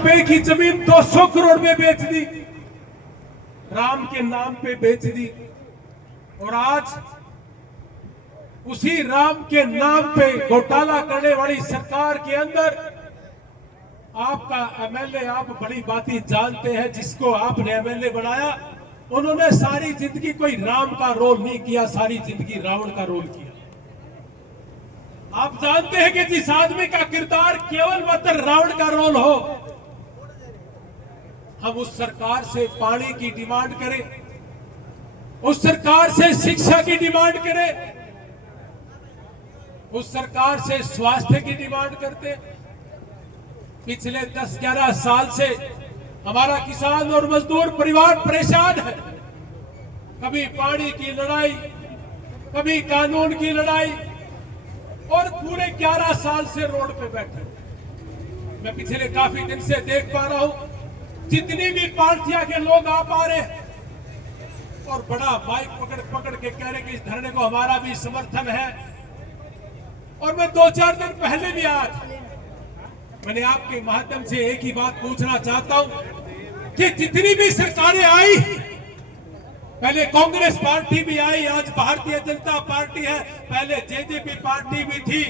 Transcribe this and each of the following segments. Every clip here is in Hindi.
रुपए की जमीन 200 करोड़ में बेच दी, राम के नाम पे बेच दी। और आज उसी राम के नाम पे घोटाला करने वाली सरकार के अंदर आपका एमएलए, आप बड़ी बातें जानते हैं, जिसको आपने एमएलए बनाया उन्होंने सारी जिंदगी कोई राम का रोल नहीं किया, सारी जिंदगी रावण का रोल किया। आप जानते हैं कि जिस आदमी का किरदार केवल मात्र रावण का रोल हो, हम उस सरकार से पानी की डिमांड करें, उस सरकार से शिक्षा की डिमांड करें, उस सरकार से स्वास्थ्य की डिमांड करते। पिछले 10-11 साल से हमारा किसान और मजदूर परिवार परेशान है। कभी पानी की लड़ाई, कभी कानून की लड़ाई, और पूरे 11 साल से रोड पे बैठे। मैं पिछले काफी दिन से देख पा रहा हूं, जितनी भी पार्टियां के लोग आ पा रहे हैं और बड़ा माइक पकड़ पकड़ के कह रहे कि इस धरने को हमारा भी समर्थन है। और मैं 2-4 दिन पहले भी आया था। मैंने आपके माध्यम से एक ही बात पूछना चाहता हूं कि जितनी भी सरकारें आई, पहले कांग्रेस पार्टी भी आई, आज भारतीय जनता पार्टी है, पहले जेजेपी पार्टी भी थी,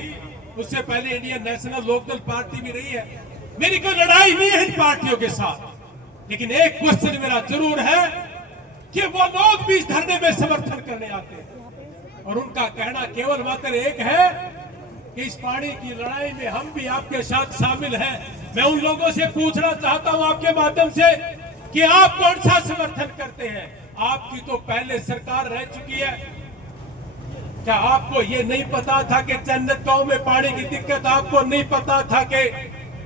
उससे पहले इंडियन नेशनल लोकदल पार्टी भी रही है। मेरी कोई लड़ाई नहीं है इन पार्टियों के साथ, लेकिन एक क्वेश्चन मेरा जरूर है कि वो लोग भी इस धरने में समर्थन करने आते हैं और उनका कहना केवल मात्र एक है कि इस पानी की लड़ाई में हम भी आपके साथ शामिल हैं। मैं उन लोगों से पूछना चाहता हूं आपके माध्यम से कि आप कौन सा समर्थन करते हैं? आपकी तो पहले सरकार रह चुकी है। क्या आपको ये नहीं पता था कि जन्नत गांव में पानी की दिक्कत, आपको नहीं पता था कि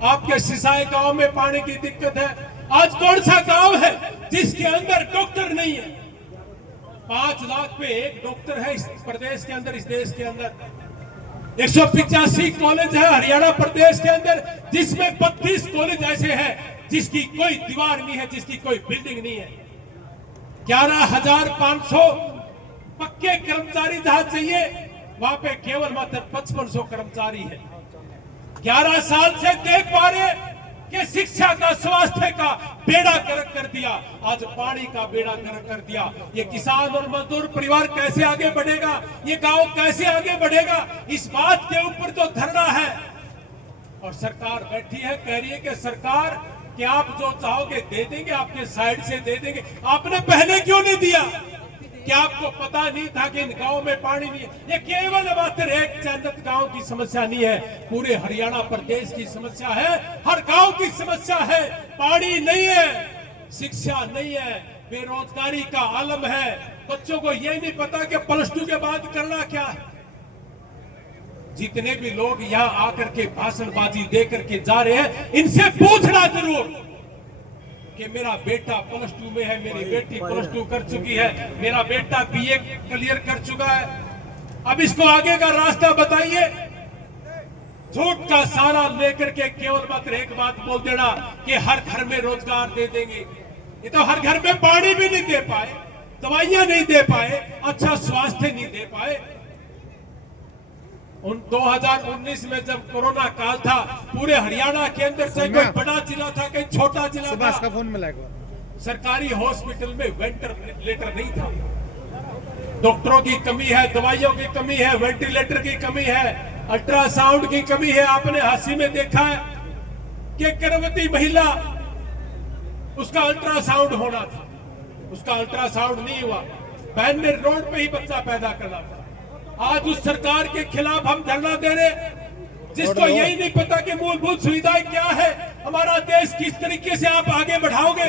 आपके सिसाई गांव में पानी की दिक्कत है? आज कौन सा गांव है जिसके अंदर डॉक्टर नहीं है? 5 लाख पे एक डॉक्टर है इस प्रदेश के अंदर, इस देश के अंदर 185 कॉलेज है हरियाणा प्रदेश के अंदर, जिसमें 32 कॉलेज ऐसे हैं जिसकी कोई दीवार नहीं है, जिसकी कोई बिल्डिंग नहीं है। 11,500 पक्के कर्मचारी जहां चाहिए वहां पे केवल मात्र 5500 कर्मचारी है। 11 साल से देख पा रहे कि शिक्षा का, स्वास्थ्य का बेड़ा गर्क कर दिया, आज पानी का बेड़ा गर्क कर दिया। ये किसान और मजदूर परिवार कैसे आगे बढ़ेगा? ये गांव कैसे आगे बढ़ेगा? इस बात के ऊपर तो धरना है। और सरकार बैठी है, कह रही है कि सरकार कि आप जो चाहोगे दे देंगे, आपके साइड से दे देंगे। आपने पहले क्यों नहीं दिया? क्या आपको पता नहीं था कि इन गांव में पानी नहीं है? ये केवल मात्र एक जन्नत गांव की समस्या नहीं है, पूरे हरियाणा प्रदेश की समस्या है, हर गांव की समस्या है। पानी नहीं है, शिक्षा नहीं है, बेरोजगारी का आलम है। बच्चों को ये नहीं पता कि +2 के बाद करना क्या है। जितने भी लोग यहाँ आकर के भाषणबाजी दे करके जा रहे हैं, इनसे पूछना जरूर कि मेरा बेटा +2 में है, मेरी बेटी +2 कर चुकी है, मेरा बेटा BA क्लियर कर चुका है, अब इसको आगे का रास्ता बताइए। झूठ का सहारा लेकर के केवल मात्र एक बात बोल देना कि हर घर में रोजगार दे देंगे। ये तो हर घर में पानी भी नहीं दे पाए, दवाइयां नहीं दे पाए, अच्छा स्वास्थ्य नहीं दे पाए। 2019 में जब कोरोना काल था, पूरे हरियाणा के अंदर चाहे कोई बड़ा जिला था, कहीं छोटा जिला था, का फोन मिलाएगा, सरकारी हॉस्पिटल में वेंटिलेटर नहीं था। डॉक्टरों की कमी है, दवाइयों की कमी है, वेंटिलेटर की कमी है, अल्ट्रासाउंड की कमी है। आपने हांसी में देखा है कि गर्भवती महिला, उसका अल्ट्रासाउंड होना था, उसका अल्ट्रासाउंड नहीं हुआ, बहन ने रोड पे ही बच्चा पैदा करना था। आज उस सरकार के खिलाफ हम धरना दे रहे, जिसको यही नहीं पता कि मूलभूत सुविधाएं क्या है, हमारा देश किस तरीके से आप आगे बढ़ाओगे।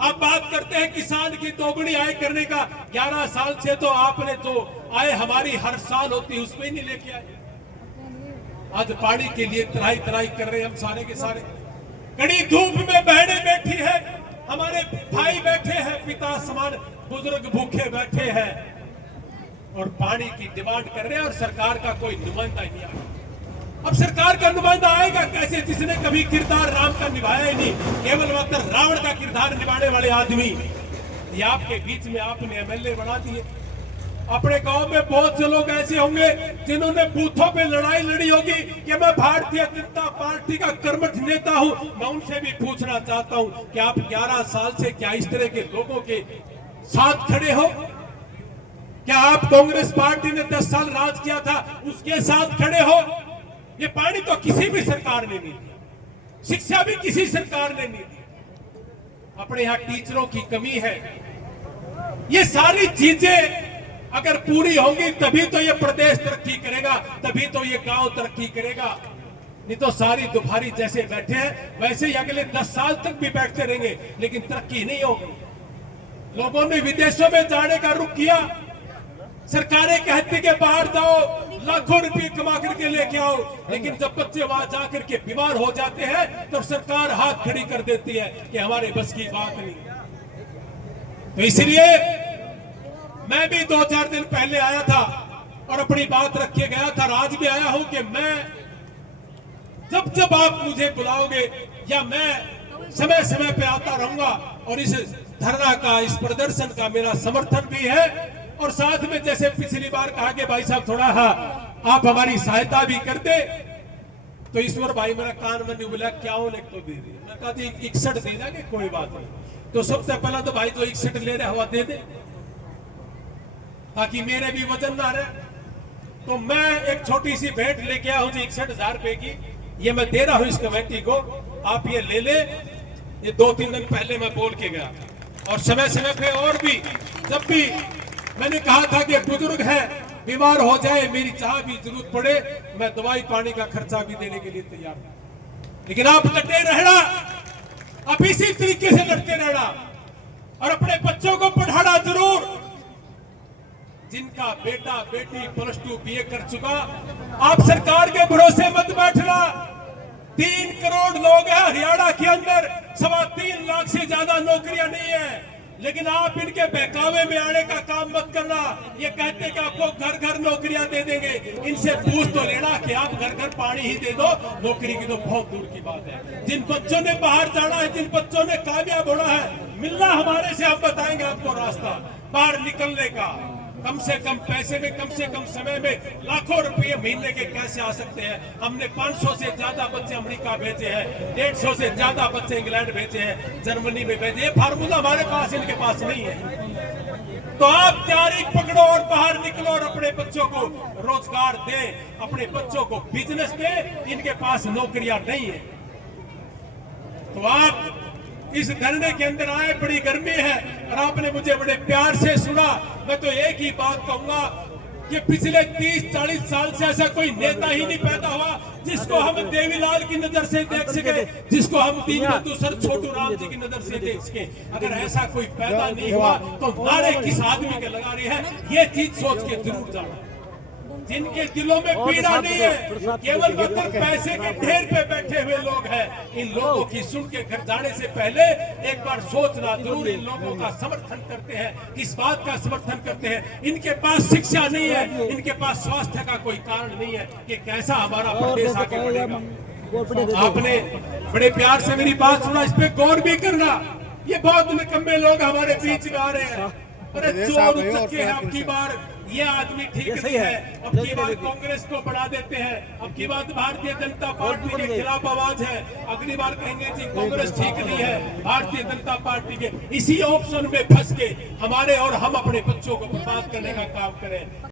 आप बात करते हैं किसान की दोगुनी आय करने का, 11 साल से तो आपने जो आय हमारी हर साल होती उसमें ही नहीं लेके आए। आज पानी के लिए तराई तराई कर रहे हैं हम सारे के सारे। कड़ी धूप में बहनें बैठी है, हमारे भाई बैठे हैं, पिता समान बुजुर्ग भूखे बैठे हैं और पानी की डिमांड कर रहे हैं, और सरकार का कोई नुमाइंदा ही नहीं आया। अब सरकार का नुमाइंदा आएगा कैसे, जिसने कभी किरदार राम का निभाया ही नहीं, केवल मात्र रावण का किरदार निभाने वाले आदमी। ये आपके बीच में आपने MLA बना दिए, अपने गांव में बहुत से लोग ऐसे होंगे जिन्होंने बूथों पे लड़ाई लड़ी होगी कि मैं भारतीय जनता पार्टी का कर्मठ नेता हूं। मैं उनसे भी पूछना चाहता हूं कि आप 11 साल से क्या इस तरह के लोगों के साथ खड़े हो? क्या आप कांग्रेस पार्टी ने 10 साल राज किया था उसके साथ खड़े हो? ये पानी तो किसी भी सरकार ने नहीं दिया, शिक्षा भी किसी सरकार ने नहीं दी। अपने यहां टीचरों की कमी है। ये सारी चीजें अगर पूरी होंगी तभी तो ये प्रदेश तरक्की करेगा, तभी तो ये गांव तरक्की करेगा। नहीं तो सारी दुफारी जैसे बैठे हैं वैसे ही अगले 10 साल तक भी बैठते रहेंगे, लेकिन तरक्की नहीं होगी। लोगों ने विदेशों में जाने का रुख किया, सरकारें कहती कि बाहर जाओ, लाखों रुपए कमा करके लेके आओ, लेकिन जब बच्चे वहां जाकर के बीमार हो जाते हैं तो सरकार हाथ खड़ी कर देती है कि हमारे बस की बात नहीं। तो इसलिए मैं भी 2-4 दिन पहले आया था और अपनी बात रख के गया था। आज भी आया हूं कि मैं जब जब आप मुझे बुलाओगे या मैं समय समय पे आता रहूंगा, और इस धरना का, इस प्रदर्शन का मेरा समर्थन भी है। और साथ में जैसे पिछली बार कहा कि भाई साहब थोड़ा आप हमारी सहायता भी कर दे, तो ईश्वर भाई मेरा कान में नहीं बोला क्या हो, तो दे दे। मैं कहा 61 दे देंगे, कोई बात नहीं। तो सबसे पहला तो भाई जो 61 ले रहे हवा दे दे ताकि मेरे भी वजन ना रहे। तो मैं एक छोटी सी भेंट लेके आया हूं जी 61,000 रुपए की, ये मैं दे रहा हूं इस कमेटी को, आप ये ले ले। ये 2-3 दिन पहले मैं बोल के गया, और समय समय पे और भी जब भी मैंने कहा था कि बुजुर्ग है, बीमार हो जाए, मेरी चाह भी जरूरत पड़े, मैं दवाई पानी का खर्चा भी देने के लिए तैयार हूं। लेकिन आप डटे रहना, आप इसी तरीके से लड़ते रहना और अपने बच्चों को पढ़ाना जरूर। जिनका बेटा बेटी +2 BA कर चुका, आप सरकार के भरोसे मत बैठना। 3 करोड़ लोग हैं हरियाणा के अंदर, 3.25 लाख से ज्यादा नौकरियां नहीं है, लेकिन आप इनके बहकावे में आने का काम मत करना। ये कहते कि आपको घर घर नौकरियां दे देंगे, इनसे पूछ तो लेना कि आप घर घर पानी ही दे दो, नौकरी की तो बहुत दूर की बात है। जिन बच्चों ने बाहर जाना है, जिन बच्चों ने कामयाब होना है, मिलना हमारे से, हम बताएंगे आपको रास्ता बाहर निकलने का। कम से कम पैसे में, कम से कम समय में लाखों रुपए महीने के कैसे आ सकते हैं। हमने 500 से ज्यादा बच्चे अमेरिका भेजे हैं, 150 से ज्यादा बच्चे इंग्लैंड भेजे हैं, जर्मनी में भेजे। ये फार्मूला हमारे पास, इनके पास नहीं है। तो आप तैयारी पकड़ो और बाहर निकलो और अपने बच्चों को रोजगार दें, अपने बच्चों को बिजनेस दें। इनके पास नौकरियां नहीं है। तो आप इस धरने के अंदर आए, बड़ी गर्मी है और आपने मुझे बड़े प्यार से सुना। मैं तो एक ही बात कहूंगा कि पिछले 30-40 साल से ऐसा कोई नेता ही नहीं पैदा हुआ जिसको हम देवीलाल की नजर से देख सके, जिसको हम दीनबंधु सर छोटू राम जी की नजर से देख सके। अगर ऐसा कोई पैदा नहीं हुआ तो नारे किस आदमी के लगा रही है, ये चीज सोच के जरूर जाना। जिनके दिलों में पीड़ा नहीं है, केवल मतलब पैसे के ढेर पे बैठे हुए लोग हैं, इन लोगों की सुन के घर जाने से पहले एक बार सोचना जरूर। इन लोगों का समर्थन करते हैं, इस बात का समर्थन करते हैं, इनके पास शिक्षा नहीं है, इनके पास स्वास्थ्य का कोई कारण नहीं है कि कैसा हमारा प्रदेश आगे बढ़ेगा। आपने बड़े प्यार से मेरी बात सुना, इस पे गौर भी करना। ये बहुत निकम्मे लोग हमारे बीच में आ रहे हैं, अरे चोर उचक्के हैं। अब की बार ये आदमी ठीक नहीं है, अब की बार कांग्रेस को बढ़ा देते हैं, अब की बार भारतीय जनता पार्टी के खिलाफ आवाज है, अगली बार कहेंगे जी कांग्रेस ठीक नहीं है, भारतीय जनता पार्टी के। इसी ऑप्शन में फंस के हमारे और हम अपने बच्चों को बर्बाद करने का काम करें।